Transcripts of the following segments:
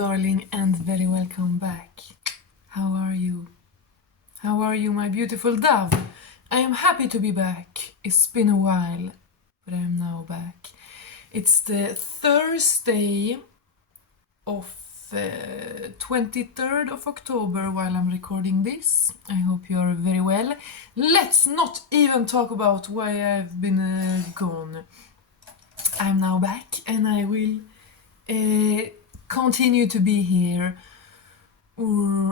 darling, and very welcome back. How are you? How are you, my beautiful dove? I am happy to be back. It's been a while, but I am now back. It's the Thursday of 23rd of October while I'm recording this. I hope you are very well. Let's not even talk about why I've been gone. I'm now back and I will continue to be here.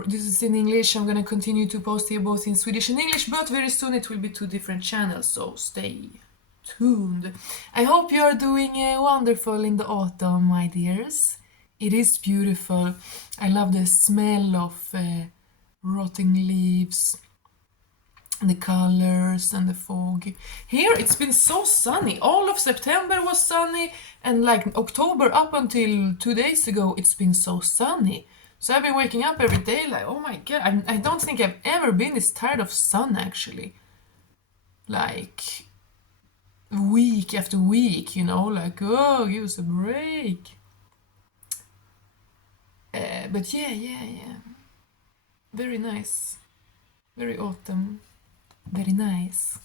This is in English. I'm gonna continue to post here both in Swedish and English, but very soon it will be two different channels, so stay tuned. I hope you are doing wonderful in the autumn, my dears. It is beautiful. I love the smell of rotting leaves, the colors and the fog. Here it's been so sunny. All of September was sunny, and like October up until 2 days ago it's been so sunny. So I've been waking up every day like, oh my god, I don't think I've ever been this tired of sun actually. Like week after week, you know, like, oh, give us a break. But yeah. Very nice. Very autumn. Very nice.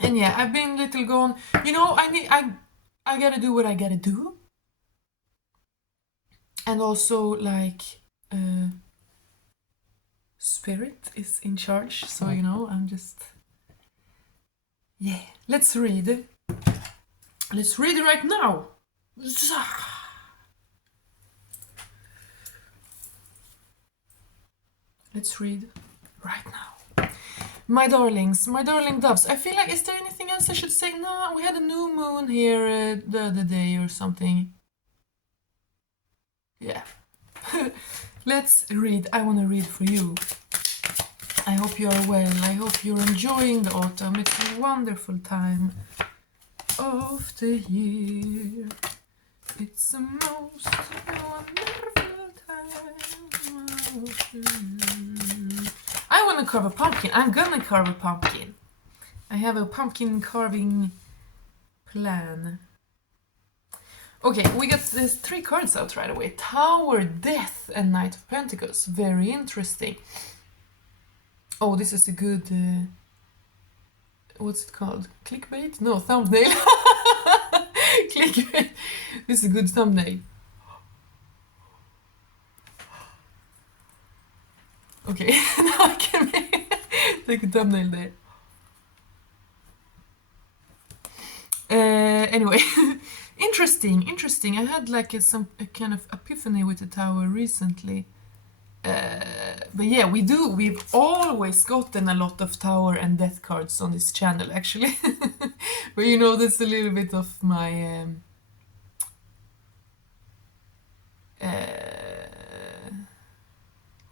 And yeah, I've been little gone. You know, I gotta do what I gotta do. And also, like, Spirit is in charge, so you know, I'm just. Yeah, let's read. Let's read it right now. Let's read right now. My darlings, my darling doves. I feel like, is there anything else I should say? No, we had a new moon here the other day or something. Yeah. Let's read. I want to read for you. I hope you are well. I hope you're enjoying the autumn. It's a wonderful time of the year. It's a most wonderful time of the year. I want to carve a pumpkin. I'm gonna carve a pumpkin. I have a pumpkin carving plan. Okay, we got these 3 cards out right away. Tower, Death, and Knight of Pentacles. Very interesting. Oh, this is a good... what's it called? Clickbait? No, thumbnail. Clickbait. This is a good thumbnail. Okay, now I can take a thumbnail there. Anyway, interesting. I had like a kind of epiphany with the tower recently. But yeah, we've always gotten a lot of tower and death cards on this channel, actually. But you know, that's a little bit of my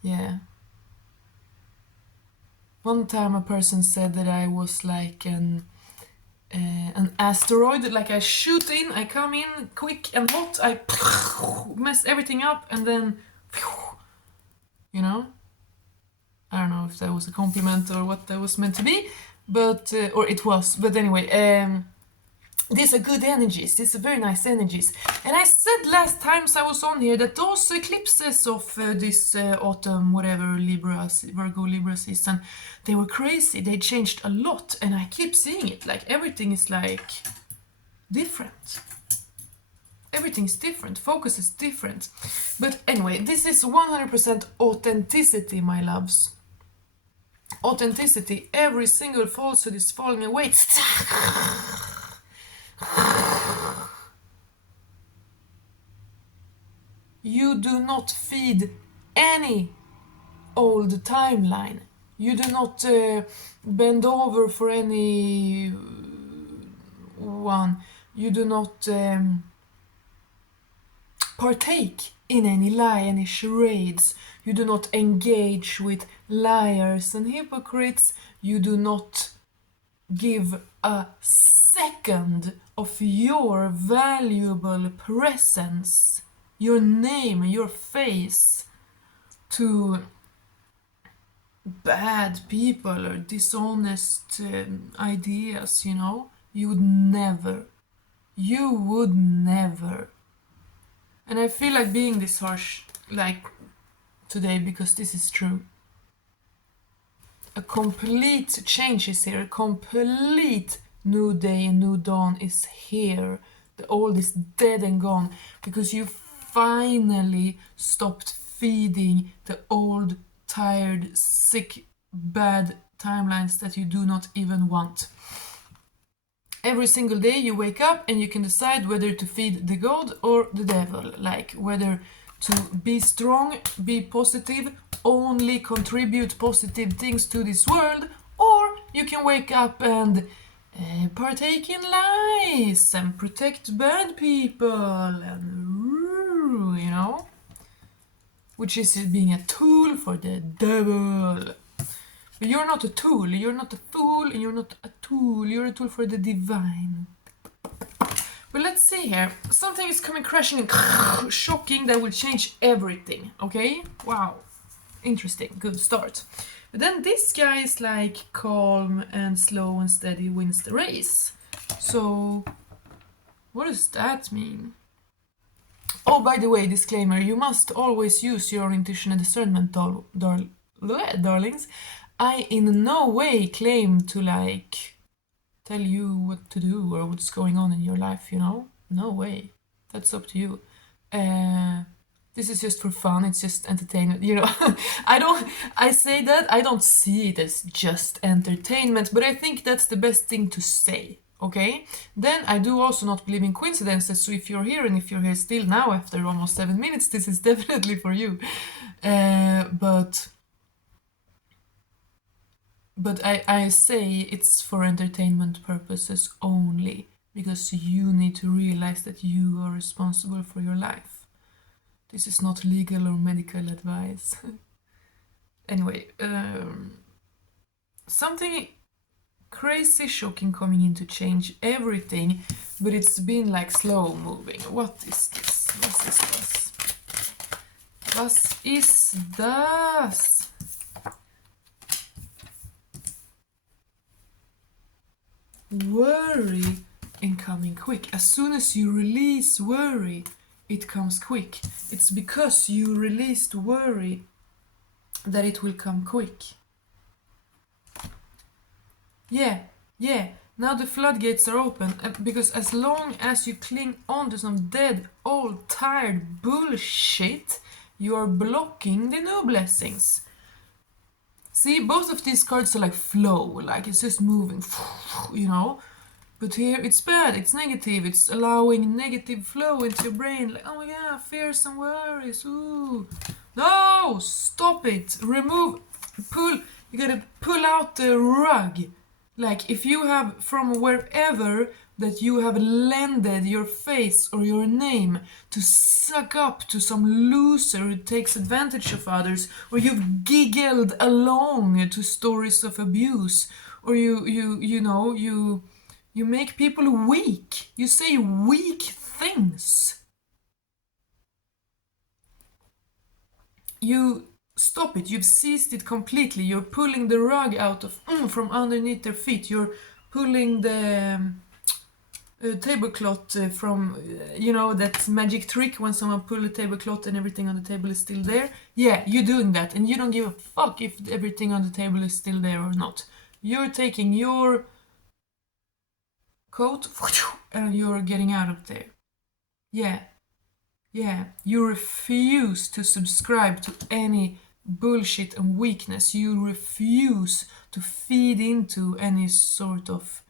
yeah. One time a person said that I was like an asteroid, like I shoot in, I come in quick and hot, I mess everything up, and then, you know, I don't know if that was a compliment or what that was meant to be, but or it was, but anyway, these are good energies, these are very nice energies. And I said last times I was on here that those eclipses of this autumn, whatever, Virgo Libra season, they were crazy, they changed a lot, and I keep seeing it, like everything is like different. Everything's different, focus is different. But anyway, this is 100% authenticity, my loves. Authenticity, every single falsehood is falling away. You do not feed any old timeline. You do not bend over for any one. You do not partake in any lie, any charades. You do not engage with liars and hypocrites. You do not give a second of your valuable presence, your name, your face, to bad people or dishonest ideas, you know. You would never You would never. And I feel like being this harsh, like today, because this is true. A complete change is here. A complete new day and new dawn is here. The old is dead and gone because you finally stopped feeding the old, tired, sick, bad timelines that you do not even want. Every single day you wake up and you can decide whether to feed the God or the devil, like whether to be strong, be positive, only contribute positive things to this world, or you can wake up and partake in lies and protect bad people and, you know, which is being a tool for the devil. But you're not a tool, you're not a fool, and you're not a tool, you're a tool for the divine. But let's see here. Something is coming crashing and shocking that will change everything, okay? Wow. Interesting, good start. But then this guy is like calm and slow and steady wins the race. So, what does that mean? Oh, by the way, disclaimer, you must always use your intuition and discernment, darlings. I in no way claim to like tell you what to do or what's going on in your life, you know? No way. That's up to you. This is just for fun, it's just entertainment, you know. I say that, I don't see it as just entertainment, but I think that's the best thing to say, okay? Then I do also not believe in coincidences, so if you're here and if you're here still now after almost 7 minutes, this is definitely for you. But I say it's for entertainment purposes only, because you need to realize that you are responsible for your life. This is not legal or medical advice. Anyway, something crazy shocking coming in to change everything, but it's been like slow moving. What is this? What is this? Was ist das? Worry and coming quick. As soon as you release worry, it comes quick. It's because you released worry that it will come quick. Yeah. Now the floodgates are open, because as long as you cling on to some dead, old, tired bullshit, you are blocking the new blessings. See, both of these cards are like flow, like it's just moving, you know? But here it's bad, it's negative, it's allowing negative flow into your brain, like, oh yeah, fears and worries, ooh. No, stop it, remove, pull, you gotta pull out the rug. Like, if you have, from wherever that you have lended your face or your name to suck up to some loser who takes advantage of others, or you've giggled along to stories of abuse, or you make people weak. You say weak things. You stop it. You've seized it completely. You're pulling the rug out of from underneath their feet. You're pulling the tablecloth from, you know, that magic trick when someone pull a tablecloth and everything on the table is still there. Yeah, you're doing that, and you don't give a fuck if everything on the table is still there or not. You're taking your coat and you're getting out of there. Yeah, you refuse to subscribe to any bullshit and weakness. You refuse to feed into any sort of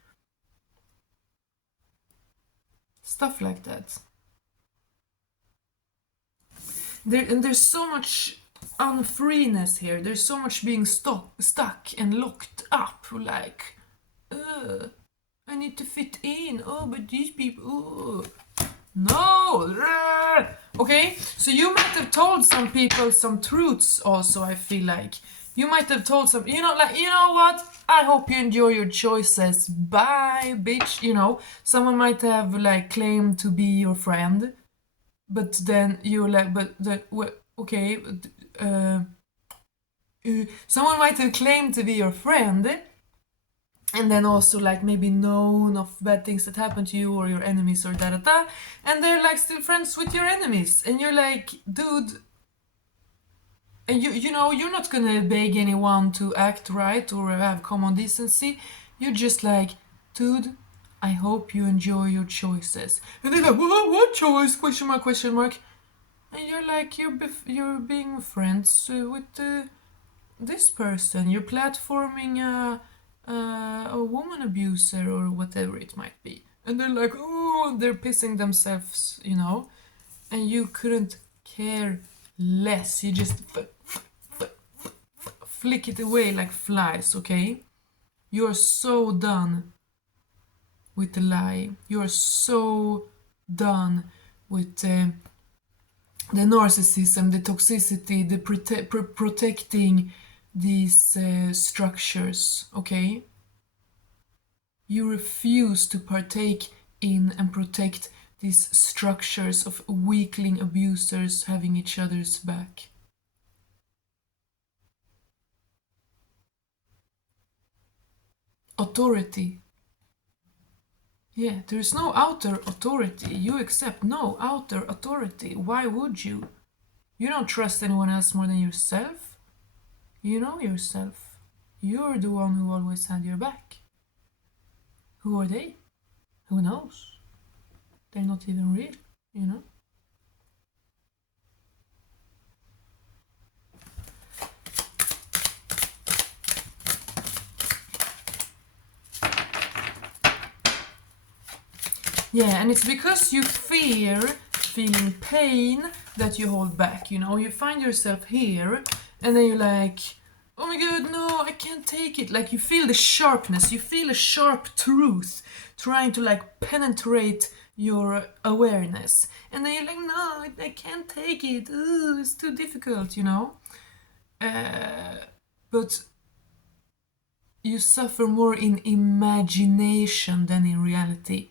stuff like that. There's so much unfreeness here. There's so much being stuck and locked up. Like, I need to fit in. Oh, but these people. No! Okay, so you might have told some people some truths also, I feel like. You might have told some, you know, like, you know what? I hope you enjoy your choices. Bye, bitch. You know, someone might have, like, claimed to be your friend, but then you're like, but then, well, okay, someone might have claimed to be your friend, and then also like maybe known of bad things that happen to you or your enemies or da da da, and they're like still friends with your enemies, and you're like, dude, and you know you're not gonna beg anyone to act right or have common decency. You're just like, dude, I hope you enjoy your choices. And they're like, what choice? Question mark, question mark. And you're like, you're being friends with this person. You're platforming a woman abuser or whatever it might be. And they're like, oh, they're pissing themselves, you know. And you couldn't care less. You just flick it away like flies, okay? You're so done with the lie. You're so done with the narcissism, the toxicity, the protecting these structures, okay? You refuse to partake in and protect these structures of weakling abusers having each other's back. Authority. Yeah, there is no outer authority. You accept no outer authority. Why would you? You don't trust anyone else more than yourself. You know yourself. You're the one who always had your back. Who are they? Who knows? They're not even real, you know? Yeah, and it's because you fear feeling pain that you hold back, you know? You find yourself here, and then you're like, oh my god, no, I can't take it. Like, you feel the sharpness, you feel a sharp truth trying to, like, penetrate your awareness. And then you're like, no, I can't take it. Ooh, it's too difficult, you know? But you suffer more in imagination than in reality.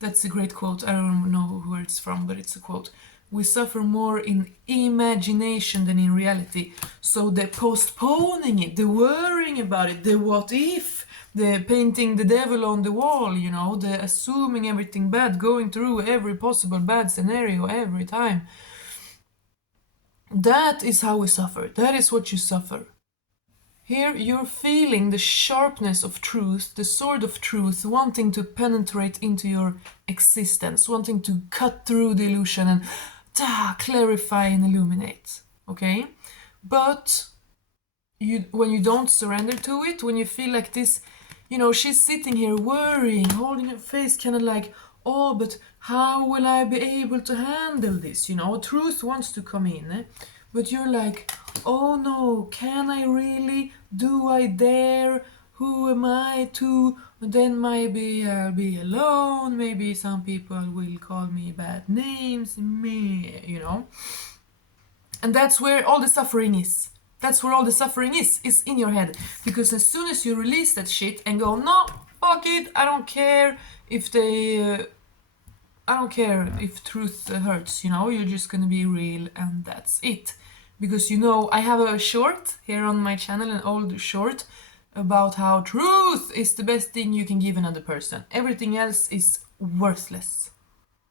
That's a great quote. I don't know where it's from, but it's a quote. We suffer more in imagination than in reality. So the postponing it, the worrying about it, the what if, the painting the devil on the wall, you know, the assuming everything bad, going through every possible bad scenario every time. That is how we suffer. That is what you suffer. Here you're feeling the sharpness of truth, the sword of truth, wanting to penetrate into your existence, wanting to cut through the illusion and clarify and illuminate. Okay? But when you don't surrender to it, when you feel like this, you know, she's sitting here worrying, holding her face, kind of like, oh, but how will I be able to handle this? You know, truth wants to come in, but you're like, oh no, can I really? Do I dare? Who am I to? Then maybe I'll be alone. Maybe some people will call me bad names. Me, you know. And that's where all the suffering is. That's where all the suffering is in your head. Because as soon as you release that shit and go, no, fuck it, I don't care if they. I don't care if truth hurts, you know, you're just gonna be real and that's it. Because you know, I have a short here on my channel, an old short, about how truth is the best thing you can give another person. Everything else is worthless.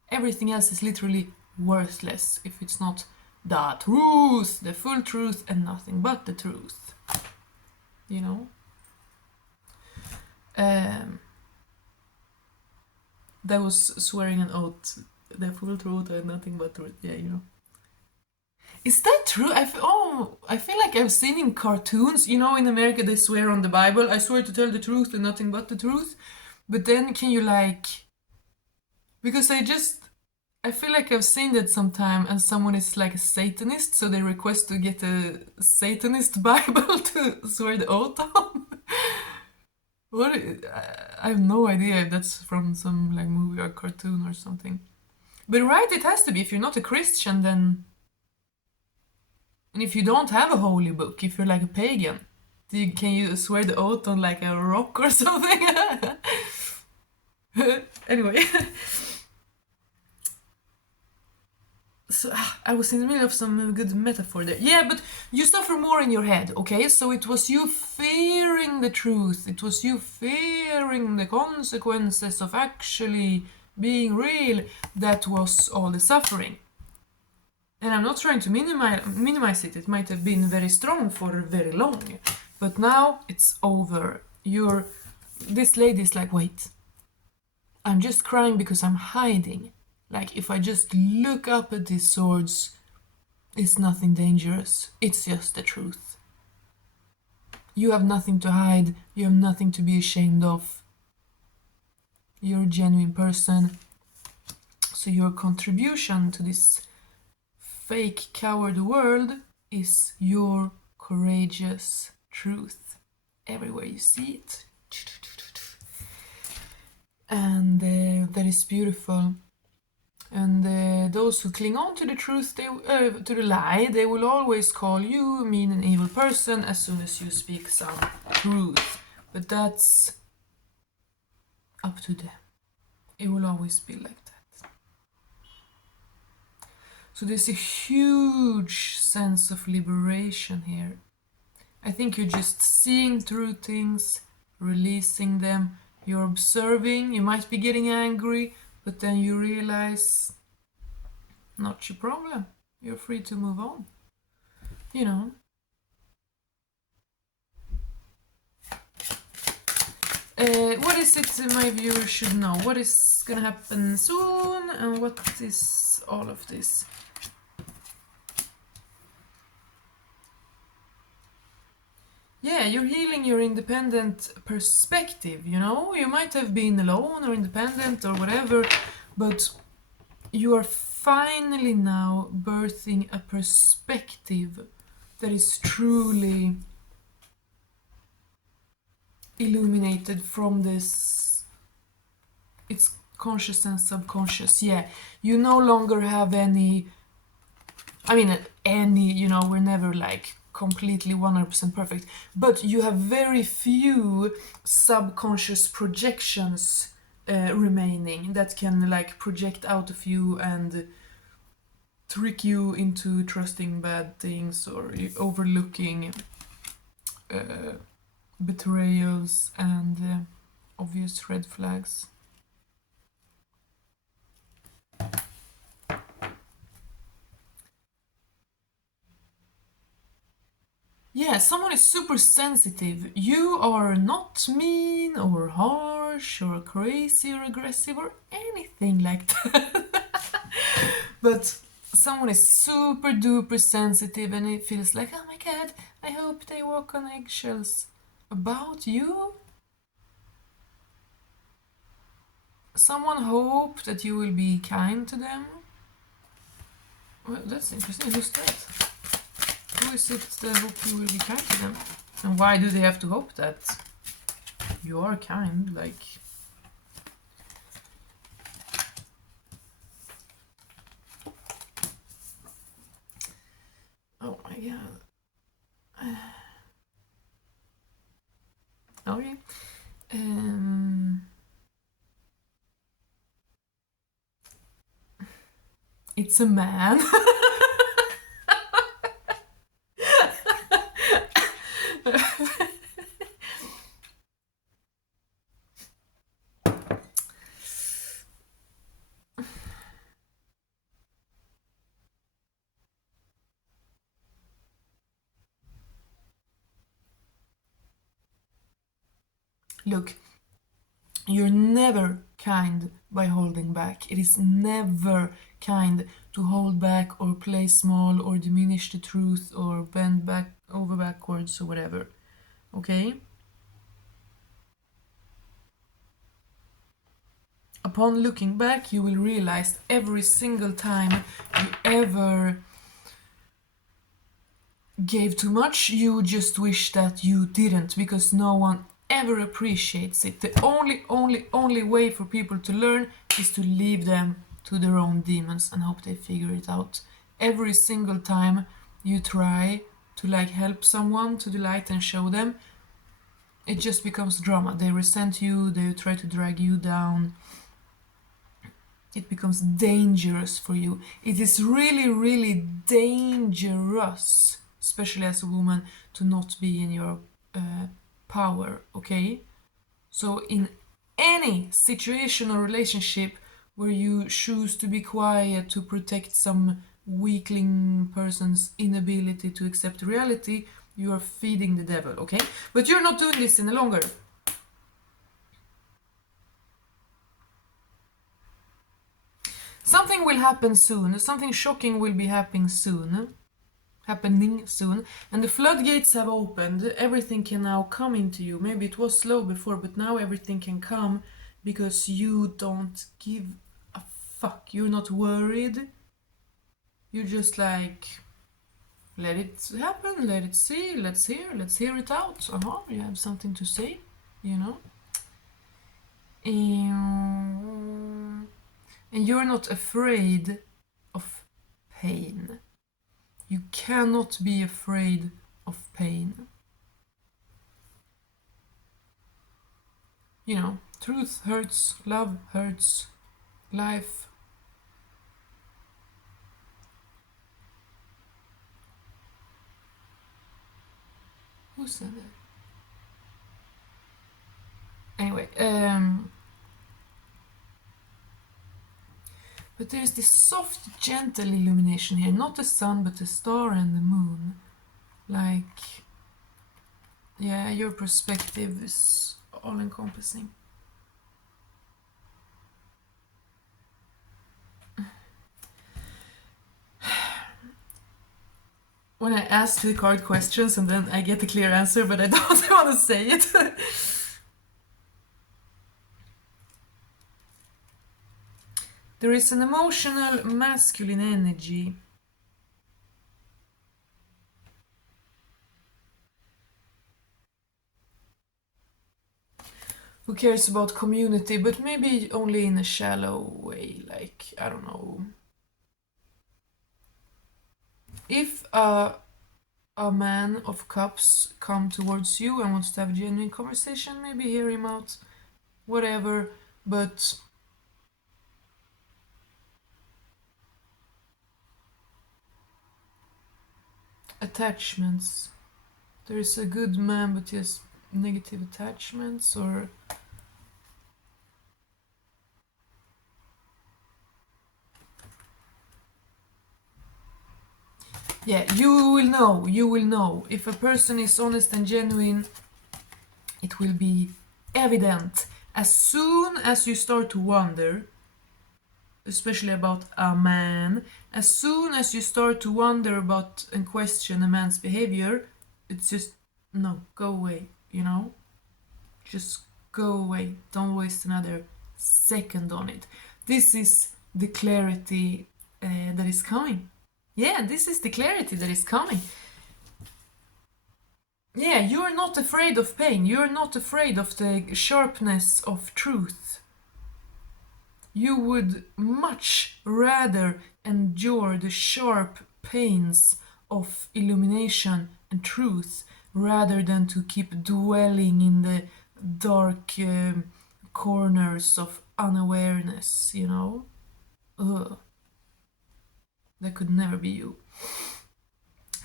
Everything else is literally worthless if it's not the truth, the full truth, and nothing but the truth. You know? That was swearing an oath. The full truth and nothing but truth. Yeah, you know. Is that true? I feel like I've seen in cartoons, you know, in America they swear on the Bible, I swear to tell the truth and nothing but the truth. But then can you like, because I feel like I've seen that sometime and someone is like a Satanist, so they request to get a Satanist Bible to swear the oath on. What? I have no idea if that's from some like movie or cartoon or something. But right, it has to be. If you're not a Christian, then. And if you don't have a holy book, if you're like a pagan, can you swear the oath on like a rock or something? Anyway. So I was in the middle of some good metaphor there. Yeah, but you suffer more in your head, okay? So it was you fearing the truth. It was you fearing the consequences of actually being real. That was all the suffering. And I'm not trying to minimize it. It might have been very strong for very long, but now it's over. This lady's like, wait, I'm just crying because I'm hiding. Like, if I just look up at these swords, it's nothing dangerous. It's just the truth. You have nothing to hide. You have nothing to be ashamed of. You're a genuine person. So your contribution to this fake coward world is your courageous truth. Everywhere you see it. And that is beautiful. And those who cling on to the truth, to the lie, they will always call you a mean and evil person as soon as you speak some truth. But that's up to them. It will always be like that. So there's a huge sense of liberation here. I think you're just seeing through things, releasing them. You're observing, you might be getting angry, but then you realize, not your problem. You're free to move on. You know. What is it my viewers should know? What is gonna happen soon? And what is all of this? Yeah, you're healing your independent perspective, you know? You might have been alone or independent or whatever, but you are finally now birthing a perspective that is truly illuminated from this. It's conscious and subconscious. Yeah, you no longer have any, you know, we're never like completely 100% perfect, but you have very few subconscious projections remaining that can like project out of you and trick you into trusting bad things or overlooking betrayals and obvious red flags. Yeah, someone is super sensitive. You are not mean or harsh or crazy or aggressive or anything like that. But someone is super duper sensitive and it feels like, oh my god, I hope they walk on eggshells. About you? Someone hope that you will be kind to them? Well, that's interesting. Who's that? Who is it that hope you will be kind to them? And why do they have to hope that? You are kind, like... Oh my god. Okay. It's a man. Look, you're never kind by holding back. It is never kind to hold back or play small or diminish the truth or bend back over backwards or whatever. Okay? Upon looking back, you will realize every single time you ever gave too much, you just wish that you didn't, because no one ever appreciates it. The only way for people to learn is to leave them to their own demons and hope they figure it out. Every single time you try to like help someone to the light and show them, it just becomes drama. They resent you, they try to drag you down. it becomes dangerous for you. It is really, really dangerous, especially as a woman, to not be in your power, okay? So, in any situation or relationship where you choose to be quiet to protect some weakling person's inability to accept reality, you are feeding the devil, okay? But you're not doing this any longer. Something will happen soon. Something shocking will be happening soon. And the floodgates have opened. Everything can now come into you. Maybe it was slow before, but now everything can come because you don't give a fuck. You're not worried. You're just like, let it happen, let it see, let's hear it out. You have something to say, you know? And you're not afraid of pain. You cannot be afraid of pain. You know, truth hurts, love hurts, life. Who said that? Anyway, but there's this soft, gentle illumination here. Not the sun, but the star and the moon. Like, yeah, your perspective is all-encompassing. When I ask the card questions and then I get a clear answer, but I don't want to say it. There is an emotional masculine energy. Who cares about community, but maybe only in a shallow way, like, I don't know. If a man of cups come towards you and wants to have a genuine conversation, maybe hear him out, whatever, but attachments. There is a good man, but he has negative attachments, or yeah, you will know. If a person is honest and genuine, it will be evident. As soon as you start to wonder, especially about a man, as soon as you start to wonder about and question a man's behavior, it's just, no, go away, you know? Just go away. Don't waste another second on it. This is the clarity that is coming. Yeah, this is the clarity that is coming. Yeah, you're not afraid of pain. You're not afraid of the sharpness of truth. You would much rather endure the sharp pains of illumination and truth rather than to keep dwelling in the dark corners of unawareness, you know? Ugh. That could never be you.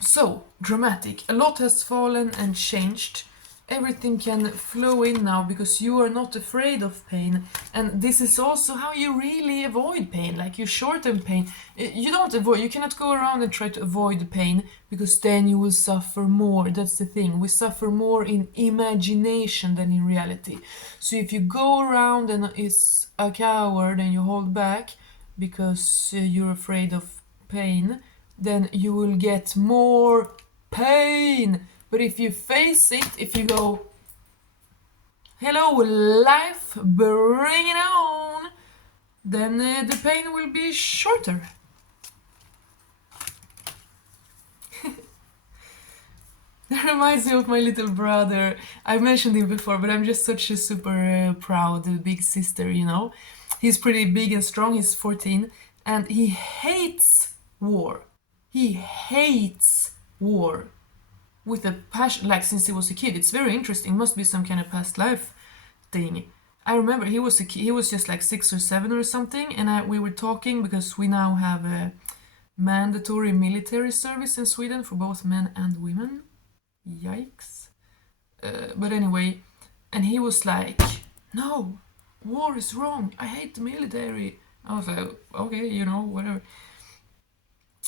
So, dramatic. A lot has fallen and changed. Everything can flow in now because you are not afraid of pain. And this is also how you really avoid pain. Like, you shorten pain. You don't avoid, you cannot go around and try to avoid the pain because then you will suffer more. That's the thing. We suffer more in imagination than in reality. So if you go around and is a coward and you hold back because you're afraid of pain, then you will get more pain. But if you face it, if you go, hello life, bring it on, then the pain will be shorter. That reminds me of my little brother. I mentioned him before, but I'm just such a super proud big sister, you know. He's pretty big and strong, he's 14, and he hates war. He hates war with a passion, like since he was a kid. It's very interesting, must be some kind of past life thing. I remember he was he was just like 6 or 7 or something, and we were talking because we now have a mandatory military service in Sweden for both men and women. Yikes. But anyway, and he was like, "No, war is wrong. I hate the military." I was like, "Okay, you know, whatever."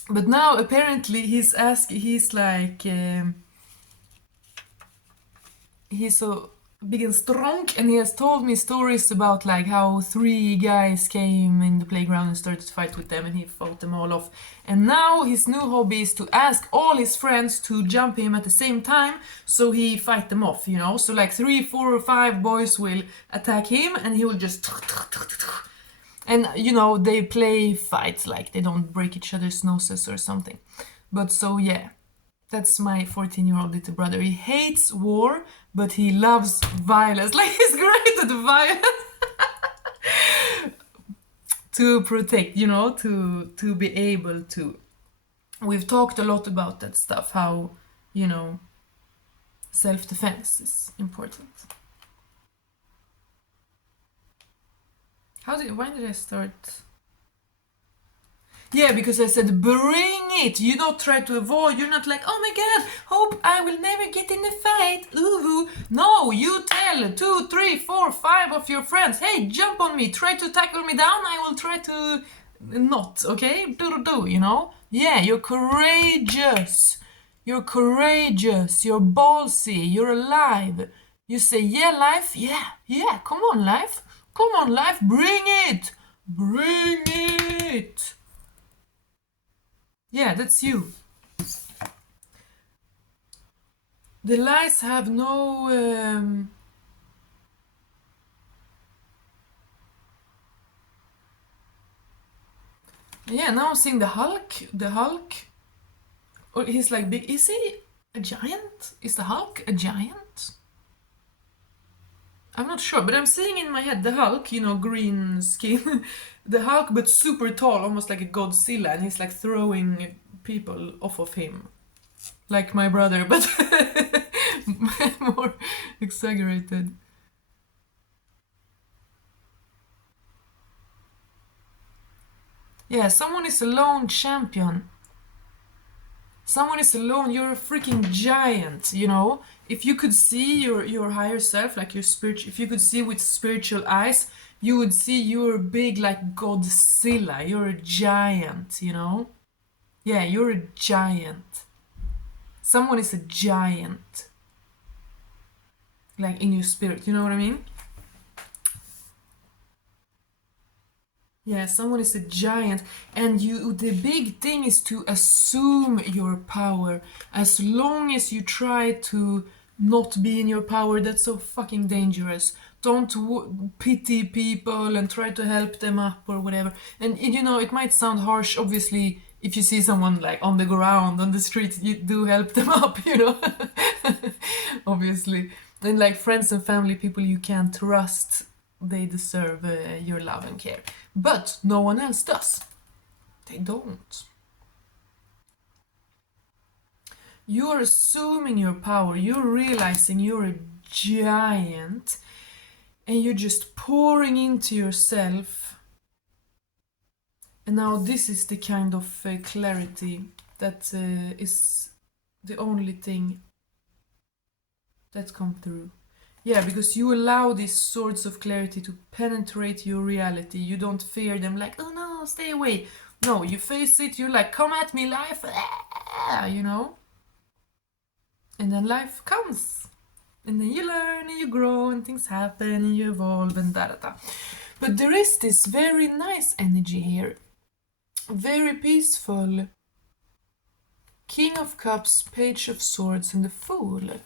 But now apparently he's like, he's so big and strong, and he has told me stories about like how 3 guys came in the playground and started to fight with them, and he fought them all off. And now his new hobby is to ask all his friends to jump him at the same time, so he fight them off, you know. So like 3, 4, or 5 boys will attack him, and he will just, and you know, they play fights, like they don't break each other's noses or something. But so yeah, that's my 14-year-old little brother. He hates war, but he loves violence. Like, he's great at violence. To protect, you know, to be able to. We've talked a lot about that stuff, how, you know, self-defense is important. Why did I start? Yeah, because I said bring it. You don't try to avoid. You're not like, oh my god, hope I will never get in a fight. Ooh. No, you tell 2, 3, 4, 5 of your friends, hey, jump on me, try to tackle me down. I will try to not, okay? Do, you know? Yeah, you're courageous. You're courageous. You're ballsy. You're alive. You say, yeah, life. Yeah, come on, life. Come on, life. Bring it. Bring it. Yeah, that's you. The lies have no... Yeah, now I'm seeing the Hulk. The Hulk. Or he's like big. Is he a giant? Is the Hulk a giant? I'm not sure, but I'm seeing in my head the Hulk, you know, green skin. The Hulk, but super tall, almost like a Godzilla, and he's like throwing people off of him. Like my brother, but more exaggerated. Yeah, someone is a lone champion. Someone is alone, you're a freaking giant, you know? If you could see your higher self, like your spirit, if you could see with spiritual eyes, you would see you're big like Godzilla. You're a giant, you know? Yeah, you're a giant. Someone is a giant. Like in your spirit, you know what I mean? Yeah, someone is a giant, and the big thing is to assume your power. As long as you try to not be in your power, that's so fucking dangerous. Don't pity people and try to help them up or whatever. And you know, it might sound harsh, obviously, if you see someone like on the ground, on the street, you do help them up, you know? Obviously. Then like friends and family, people you can't trust, they deserve your love and care. But no one else does. They don't. You're assuming your power. You're realizing you're a giant. And you're just pouring into yourself. And now this is the kind of clarity that is the only thing that comes through. Yeah, because you allow these sorts of clarity to penetrate your reality. You don't fear them like, oh no, stay away. No, you face it, you're like, come at me, life, you know? And then life comes. And then you learn and you grow and things happen and you evolve and da. But there is this very nice energy here. Very peaceful. King of Cups, Page of Swords, and the Fool.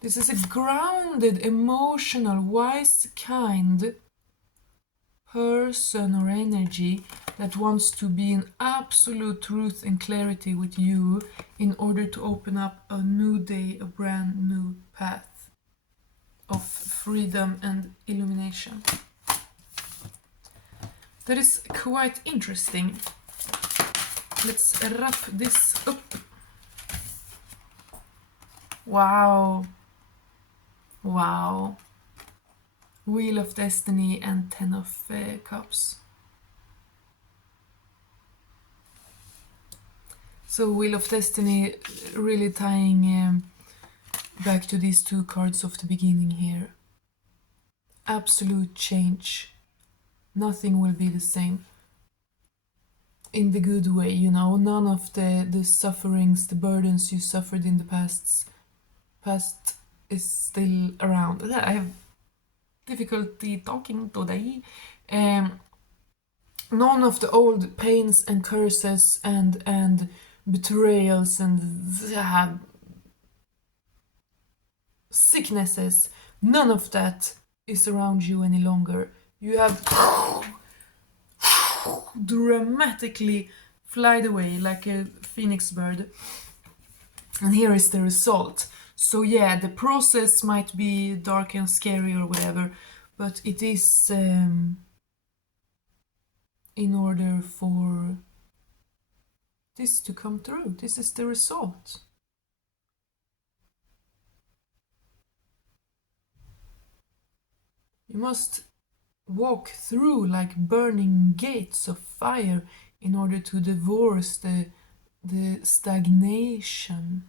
This is a grounded, emotional, wise, kind person or energy that wants to be in absolute truth and clarity with you in order to open up a new day, a brand new path of freedom and illumination. That is quite interesting. Let's wrap this up. Wow. Wheel of Destiny and Ten of Cups. So Wheel of Destiny really tying back to these two cards of the beginning here. Absolute change. Nothing will be the same. In the good way, you know, none of the sufferings, the burdens you suffered in the past is still around. I have difficulty talking today. None of the old pains and curses and betrayals and sicknesses, none of that is around you any longer. You have dramatically flied away like a phoenix bird. And here is the result. So yeah, the process might be dark and scary or whatever, but it is in order for this to come through. This is the result. You must walk through like burning gates of fire in order to divorce the stagnation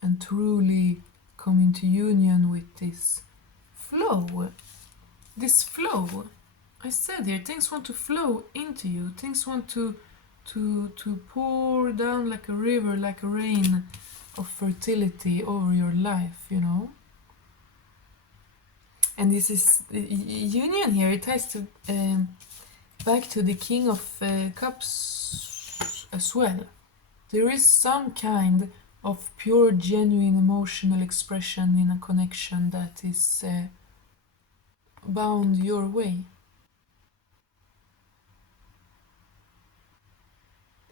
and truly come into union with this flow. This flow. I said here, things want to flow into you. Things want to pour down like a river, like a rain of fertility over your life, you know. And this is union here. It ties to back to the King of Cups as well. There is some kind of pure, genuine emotional expression in a connection that is bound your way.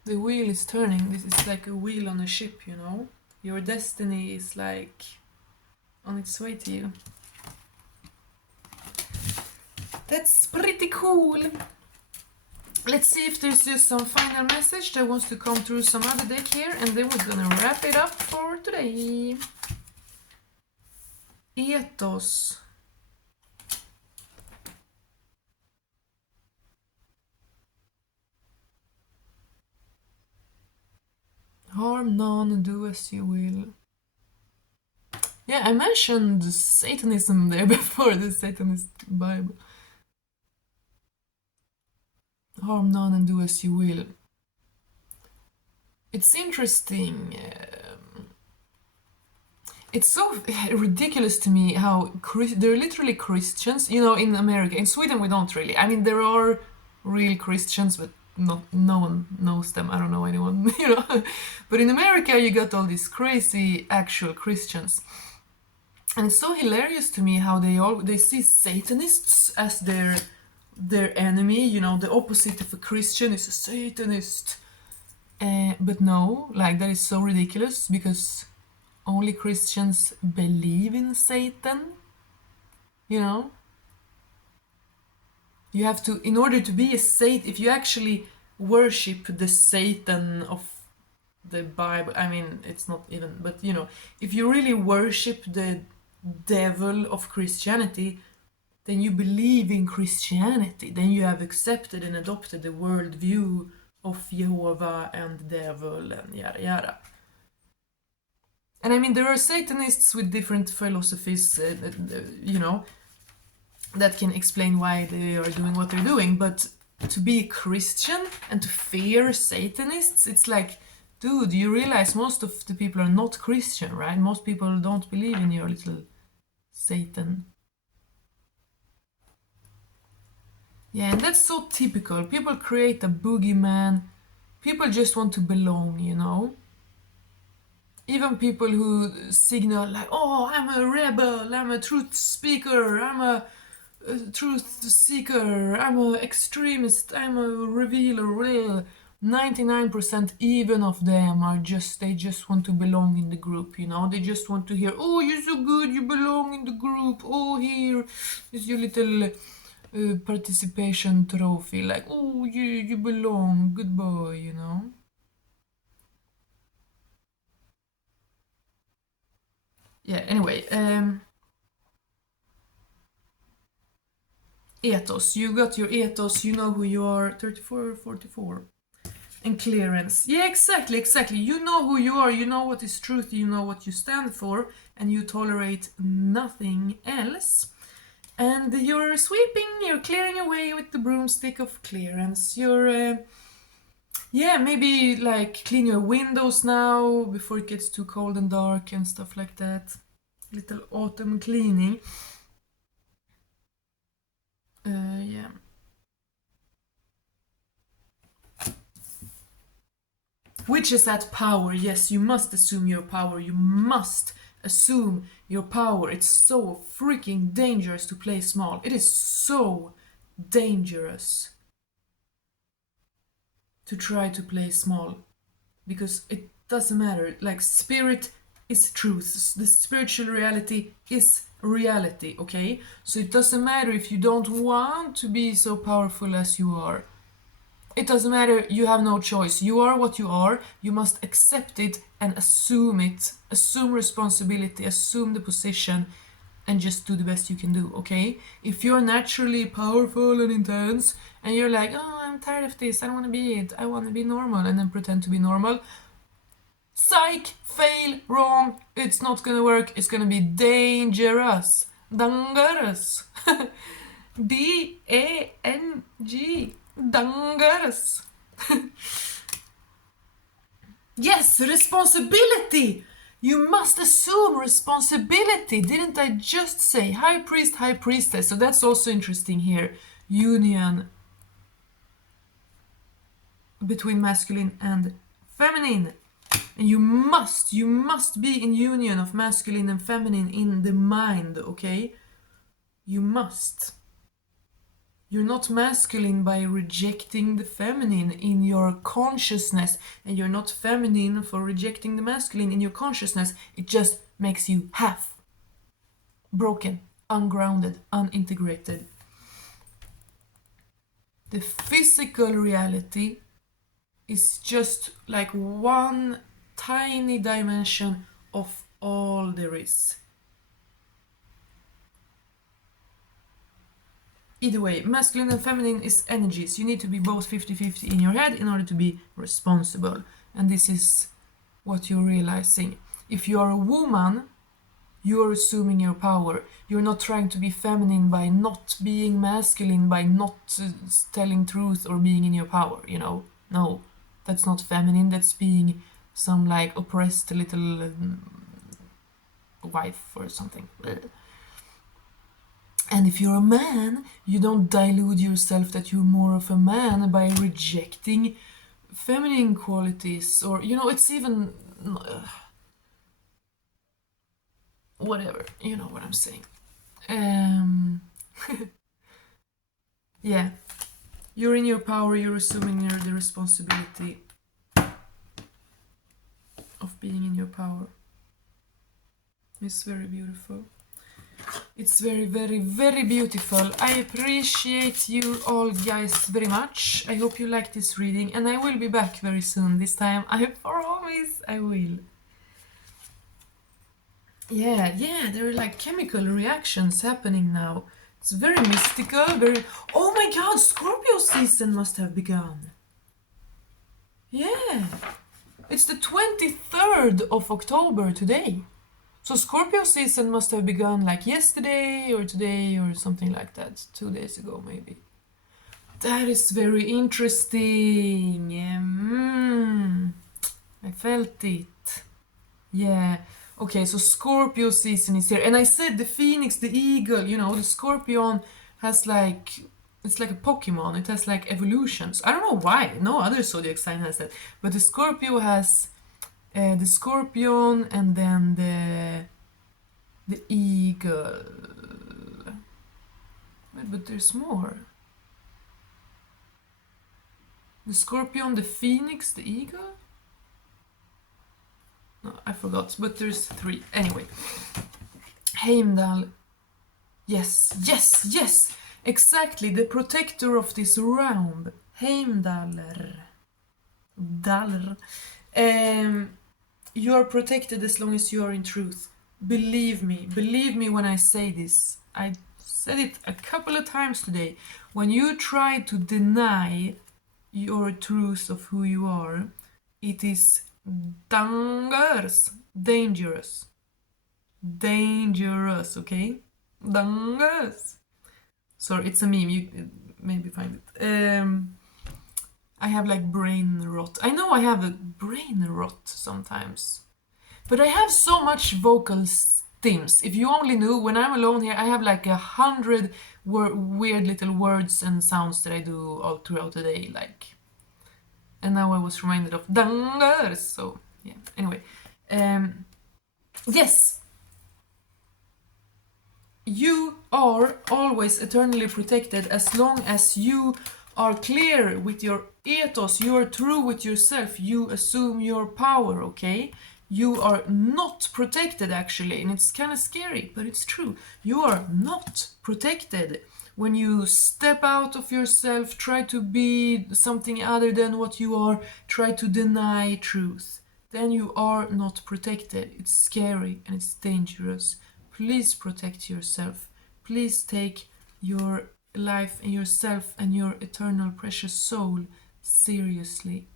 The wheel is turning. This is like a wheel on a ship, you know. Your destiny is like on its way to you. That's pretty cool. Let's see if there's just some final message that wants to come through some other deck here, and then we're gonna wrap it up for today. Ethos. Harm none, do as you will. Yeah, I mentioned Satanism there before, the Satanist Bible. Harm none and do as you will. It's interesting. It's so ridiculous to me how they're literally Christians, you know, in America. In Sweden, we don't really. I mean, there are real Christians, but no one knows them. I don't know anyone, you know. But in America, you got all these crazy actual Christians. And it's so hilarious to me how they see Satanists as their enemy. You know, the opposite of a Christian is a Satanist. But no, like that is so ridiculous because only Christians believe in Satan. You know, you have to, in order to be a Satan, if you actually worship the Satan of the Bible, I mean, it's not even, but you know, if you really worship the devil of Christianity, then you believe in Christianity, then you have accepted and adopted the worldview of Jehovah and the devil and yada yada. And I mean, there are Satanists with different philosophies, you know, that can explain why they are doing what they're doing, but to be a Christian and to fear Satanists, it's like, dude, you realize most of the people are not Christian, right? Most people don't believe in your little Satan. Yeah, and that's so typical. People create a boogeyman. People just want to belong, you know? Even people who signal like, oh, I'm a rebel, I'm a truth speaker, I'm a truth seeker, I'm an extremist, I'm a revealer. Well, 99% even of them are they just want to belong in the group, you know? They just want to hear, oh, you're so good, you belong in the group. Oh, here is your little participation trophy. Like, oh, you belong, good boy, you know? Yeah, anyway, ethos. You got your ethos, you know who you are. 34 or 44. And clearance. Yeah, exactly. You know who you are, you know what is truth, you know what you stand for, and you tolerate nothing else. And you're sweeping, you're clearing away with the broomstick of clearance. You're, maybe like clean your windows now before it gets too cold and dark and stuff like that. Little autumn cleaning. Yeah. Which is that power? Yes, you must assume your power. You must assume your power. It's so freaking dangerous to play small. It is so dangerous to try to play small because it doesn't matter. Like, spirit is truth. The spiritual reality is reality, okay? So it doesn't matter if you don't want to be so powerful as you are. It doesn't matter, you have no choice. You are what you are, you must accept it and assume it. Assume responsibility, assume the position, and just do the best you can do, okay? If you're naturally powerful and intense, and you're like, oh, I'm tired of this, I don't want to be it, I want to be normal, and then pretend to be normal, psych, fail, wrong, it's not gonna work, it's gonna be dangerous. Dangerous. D-A-N-G. Dangerous. Yes, responsibility. You must assume responsibility. Didn't I just say high priest, high priestess? So that's also interesting here. Union between masculine and feminine. And you must be in union of masculine and feminine in the mind, okay? You must. You're not masculine by rejecting the feminine in your consciousness, and you're not feminine for rejecting the masculine in your consciousness. It just makes you half broken, ungrounded, unintegrated. The physical reality is just like one tiny dimension of all there is. Either way, masculine and feminine is energies. You need to be both 50-50 in your head in order to be responsible. And this is what you're realizing. If you are a woman, you're assuming your power. You're not trying to be feminine by not being masculine, by not telling truth or being in your power, you know? No, that's not feminine. That's being some like oppressed little wife or something. And if you're a man, you don't delude yourself that you're more of a man by rejecting feminine qualities, or, you know, it's even whatever, you know what I'm saying. Yeah, you're in your power, you're assuming the responsibility of being in your power. It's very beautiful. It's very, very, very beautiful. I appreciate you all guys very much. I hope you like this reading, and I will be back very soon. This time, I promise I will. Yeah, there are like chemical reactions happening now. It's very mystical, very... Oh my god, Scorpio season must have begun. Yeah, it's the 23rd of October today. So Scorpio season must have begun like yesterday or today or something like that. 2 days ago maybe. That is very interesting. I felt it. Yeah. Okay, so Scorpio season is here. And I said the phoenix, the eagle, you know, the scorpion has like... It's like a Pokemon. It has like evolutions. I don't know why. No other zodiac sign has that. But the Scorpio has... the scorpion and then the eagle. Wait, but there's more. The scorpion, the phoenix, the eagle? No, I forgot, but there's 3. Anyway. Heimdall. Yes! Exactly, the protector of this realm. Heimdallr. You are protected as long as you are in truth. Believe me when I say this. I said it a couple of times today. When you try to deny your truth of who you are, it is dangerous. Dangerous, okay? Dangerous. Sorry, it's a meme. You maybe find it. I have like brain rot. I know I have a brain rot sometimes. But I have so much vocal stims. If you only knew, when I'm alone here, I have like 100 weird little words and sounds that I do all throughout the day. Like, and now I was reminded of dangers. So yeah. Anyway, yes, you are always eternally protected as long as you are clear with your ethos, you are true with yourself, you assume your power, okay? You are not protected actually, and it's kind of scary, but it's true. You are not protected. When you step out of yourself, try to be something other than what you are, try to deny truth, then you are not protected. It's scary and it's dangerous. Please protect yourself. Please take your life and yourself and your eternal precious soul seriously.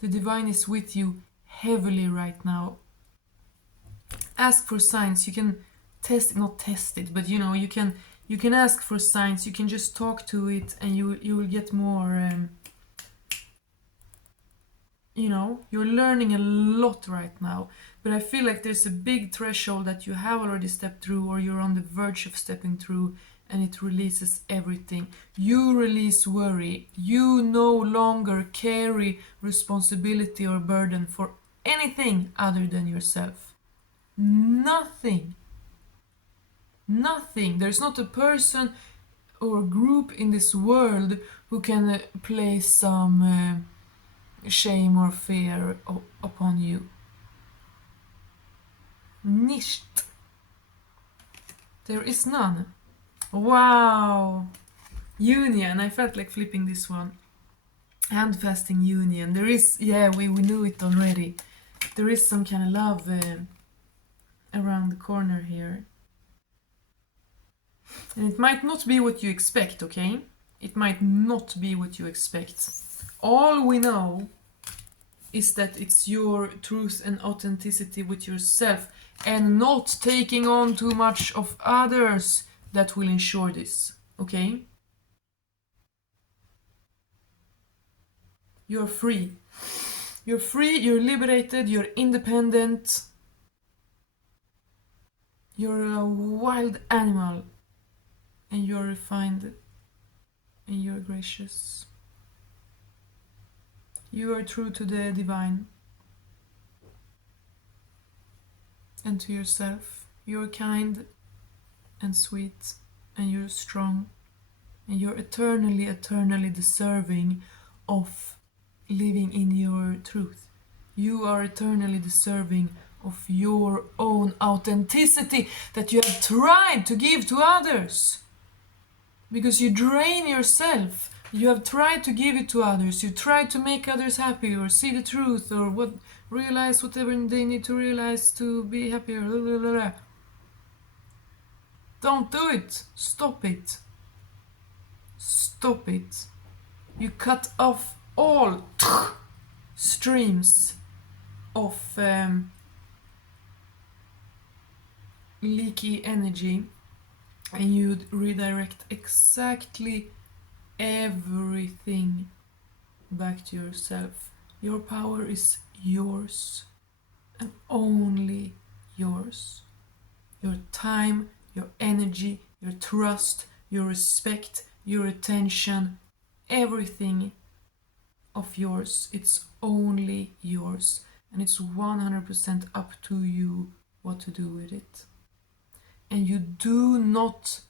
The divine is with you heavily right now. Ask for signs. You can not test it, but you can ask for signs. You can just talk to it, and you will get more. You're learning a lot right now, but I feel like there's a big threshold that you have already stepped through, or you're on the verge of stepping through, and it releases everything. You release worry. You no longer carry responsibility or burden for anything other than yourself. Nothing. Nothing. There's not a person or group in this world who can place some shame or fear upon you. Nicht. There is none. Wow. Union. I felt like flipping this one. Handfasting union. There is, we knew it already. There is some kind of love around the corner here. And it might not be what you expect, okay? It might not be what you expect. All we know is that it's your truth and authenticity with yourself and not taking on too much of others that will ensure this, okay? You're free. You're free, you're liberated, you're independent. You're a wild animal, and you're refined, and you're gracious. You are true to the divine and to yourself. You're kind and sweet, and you're strong, and you're eternally, eternally deserving of living in your truth. You are eternally deserving of your own authenticity that you have tried to give to others. Because you drain yourself. You have tried to give it to others. You tried to make others happy or see the truth or realize whatever they need to realize to be happier. Blah, blah, blah, blah. Don't do it. Stop it. Stop it. You cut off all streams of leaky energy, and you redirect exactly everything back to yourself. Your power is yours and only yours. Your time, your energy, your trust, your respect, your attention, everything of yours, it's only yours, and it's 100% up to you what to do with it. And you do not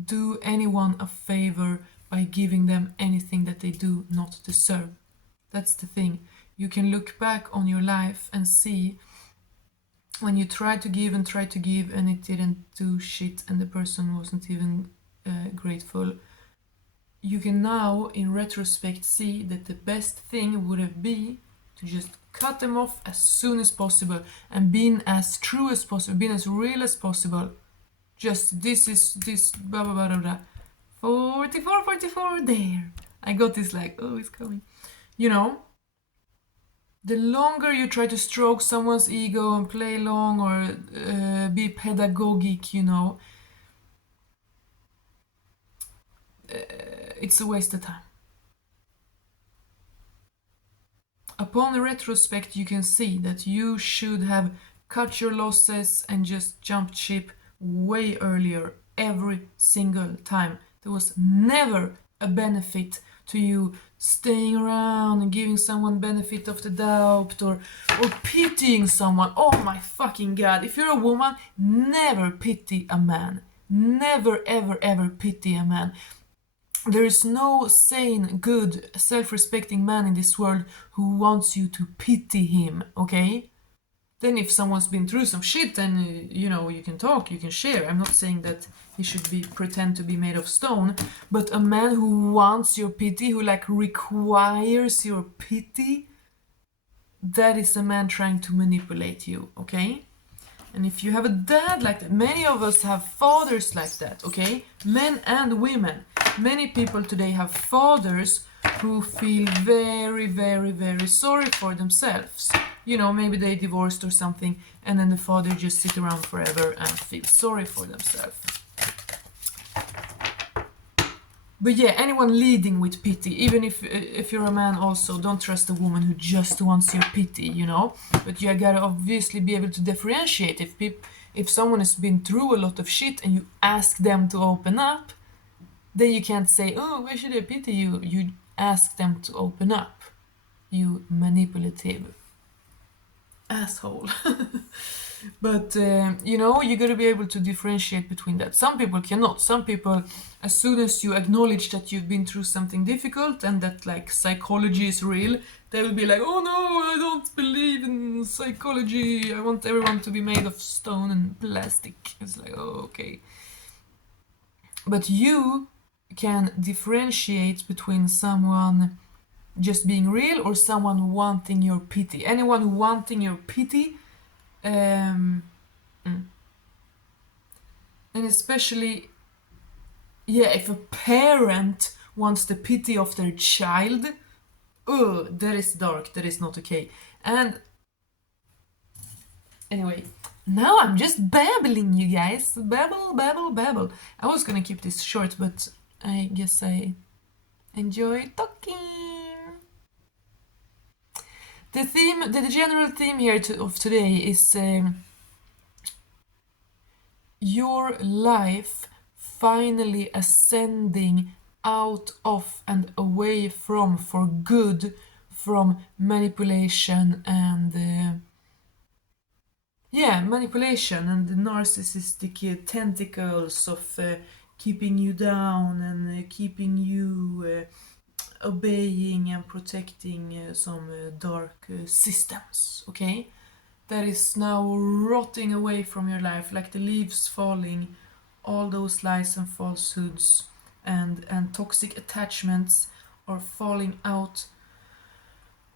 do anyone a favor by giving them anything that they do not deserve. That's the thing. You can look back on your life and see when you tried to give and it didn't do shit and the person wasn't even grateful. You can now, in retrospect, see that the best thing would have been to just cut them off as soon as possible and being as true as possible, being as real as possible. Just this is this blah blah blah blah blah. 44, 44, there. I got this like, oh, it's coming. You know, the longer you try to stroke someone's ego and play along or be pedagogic, you know, it's a waste of time. Upon retrospect, you can see that you should have cut your losses and just jumped ship way earlier every single time. There was never a benefit to you staying around and giving someone benefit of the doubt or pitying someone. Oh my fucking god, if you're a woman, never pity a man. Never ever ever pity a man. There is no sane, good, self-respecting man in this world who wants you to pity him, okay? Then if someone's been through some shit, then you know, you can talk, you can share. I'm not saying that he should be pretend to be made of stone, but a man who wants your pity, who like requires your pity, that is a man trying to manipulate you, okay? And if you have a dad like that, many of us have fathers like that, okay? Men and women. Many people today have fathers who feel very, very, very sorry for themselves. You know, maybe they divorced or something, and then the father just sit around forever and feel sorry for themselves. But yeah, anyone leading with pity, even if you're a man also, don't trust a woman who just wants your pity, you know? But you gotta obviously be able to differentiate. If someone has been through a lot of shit and you ask them to open up, then you can't say, oh, why should I pity you? You ask them to open up. You manipulative asshole. But you know, you gotta be able to differentiate between that. Some people cannot. Some people, as soon as you acknowledge that you've been through something difficult and that like psychology is real, they will be like, oh no, I don't believe in psychology, I want everyone to be made of stone and plastic. It's like, oh, okay. But you can differentiate between someone just being real or someone wanting your pity. Anyone wanting your pity, and especially, yeah, if a parent wants the pity of their child, oh, that is dark, that is not okay. And anyway, now I'm just babbling, you guys. Babble, babble, babble. I was gonna keep this short, but I guess I enjoy talking. The general theme here of today is your life finally ascending out of and away from, for good, from manipulation and manipulation and the narcissistic tentacles of keeping you down and keeping you obeying and protecting some dark systems, okay? That is now rotting away from your life like the leaves falling. All those lies and falsehoods and toxic attachments are falling out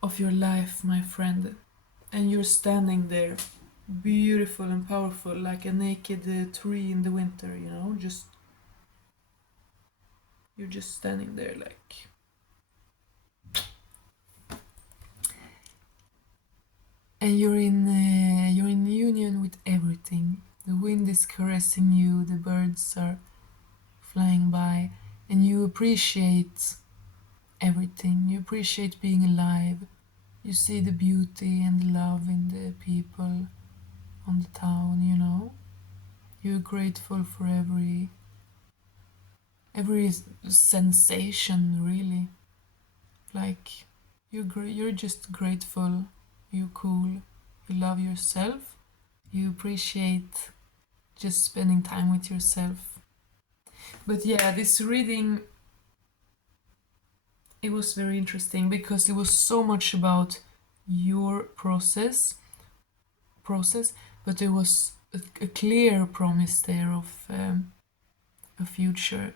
of your life, my friend. And you're standing there, beautiful and powerful, like a naked tree in the winter, you know? You're just standing there like... And you're in union with everything. The wind is caressing you, the birds are flying by, and you appreciate everything. You appreciate being alive. You see the beauty and the love in the people on the town, you know. You're grateful for every sensation, really. Like you're just grateful. You're cool. You love yourself. You appreciate just spending time with yourself. But yeah, this reading, it was very interesting because it was so much about your process, but there was a clear promise there of a future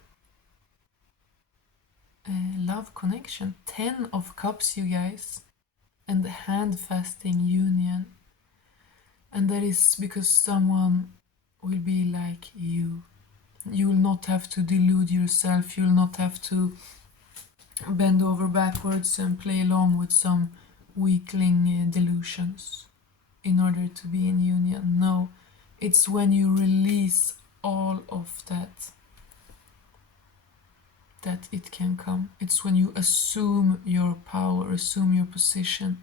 love connection. 10 of cups, you guys, and the hand fasting union. And that is because someone will be like you. You will not have to delude yourself. You will not have to bend over backwards and play along with some weakling delusions in order to be in union. No, it's when you release all of that that it can come. It's when you assume your power, assume your position.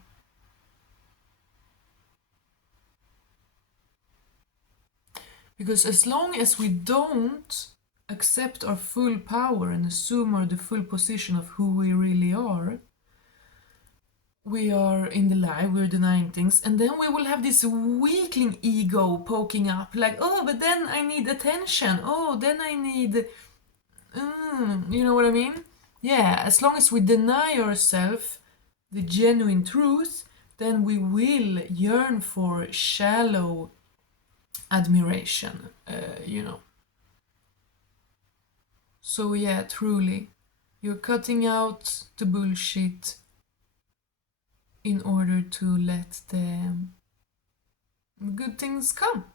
Because as long as we don't accept our full power and assume the full position of who we really are, we are in the lie, we're denying things, and then we will have this weakling ego poking up, like, oh, but then I need attention, oh, then I need, you know what I mean? Yeah, as long as we deny ourselves the genuine truth, then we will yearn for shallow admiration, you know. So, yeah, truly, you're cutting out the bullshit in order to let the good things come.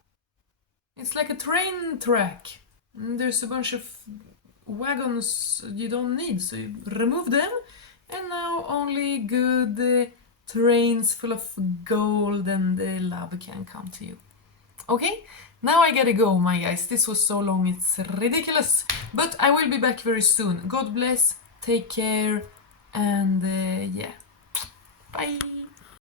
It's like a train track. There's a bunch of wagons you don't need, so you remove them, and now only good trains full of gold and love can come to you. Okay, now I gotta go, my guys. This was so long, it's ridiculous. But I will be back very soon. God bless, take care, and yeah, bye.